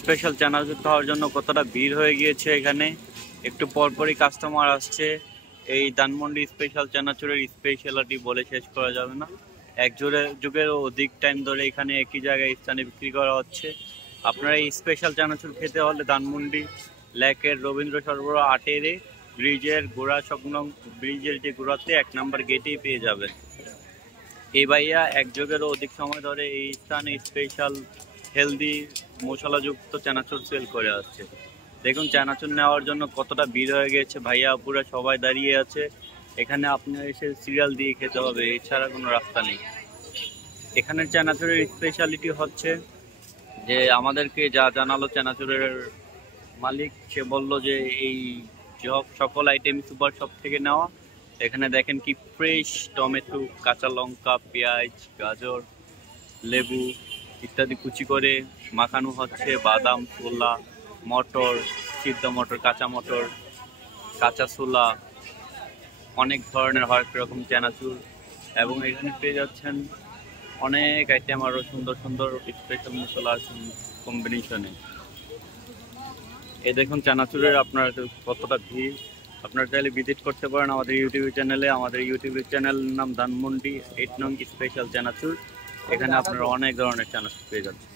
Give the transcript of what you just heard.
Special চানাচুর খাওয়ার জন্য কতটা ভিড় হয়ে গিয়েছে এখানে। একটু পরপরই কাস্টমার আসছে। এই ধানমন্ডি স্পেশাল চানাচুরের স্পেশালিটি বলে শেষ করা যাবে না। এক যুগেরও অধিক টাইম ধরে এখানে একই জায়গায় স্থানে বিক্রি করা হচ্ছে। আপনারা এই স্পেশাল চানাচুর খেতে হলে ধানমন্ডি লেকের রবীন্দ্র সরোবর 8 ব্রিজের গোড়া সংলগ্ন ব্রিজের যে গোড়াতে 1 নম্বর গেটেই পেয়ে যাবেন। এই ভাইয়া এক যুগেরও অধিক সময় ধরে এই স্থানে স্পেশাল হেলদি মশলাযুক্ত চানাচুর সেল করে আসছে। দেখুন চানাচুর নেওয়ার জন্য কতটা ভিড় হয়ে গেছে, ভাইয়া আপুরা সবাই দাঁড়িয়ে আছে। এখানে আপনার এসে সিরিয়াল দিয়ে খেতে হবে, এছাড়া কোনো রাস্তা নেই। এখানের চানাচুরের স্পেশালিটি হচ্ছে যে আমাদেরকে যা জানালো চানাচুরের মালিক, সে বলল যে এই সকল আইটেম সুপার শপ থেকে নেওয়া। এখানে দেখেন কি ফ্রেশ টমেটো, কাঁচা লঙ্কা, পেঁয়াজ, গাজর, লেবু ইত্যাদি কুচি করে মাখানো হচ্ছে। বাদাম, ছোলা, মটর, সিদ্ধ মটর, কাঁচা মটর, কাঁচা ছোলা, অনেক ধরনের হরেক রকম চানাচুর। এবং এখানে পেয়ে যাচ্ছেন অনেক আইটেম, আরও সুন্দর সুন্দর স্পেশাল মশলার কম্বিনেশনে। এই দেখুন চানাচুরের আপনার কতটা ভিড়। আপনারা চাইলে ভিজিট করতে পারেন আমাদের ইউটিউব চ্যানেলে। আমাদের ইউটিউব চ্যানেলের নাম ধানমন্ডি 8 নং স্পেশাল চানাচুর। এখানে আপনারা অনেক ধরনের চানাচুর পেয়ে যাচ্ছেন।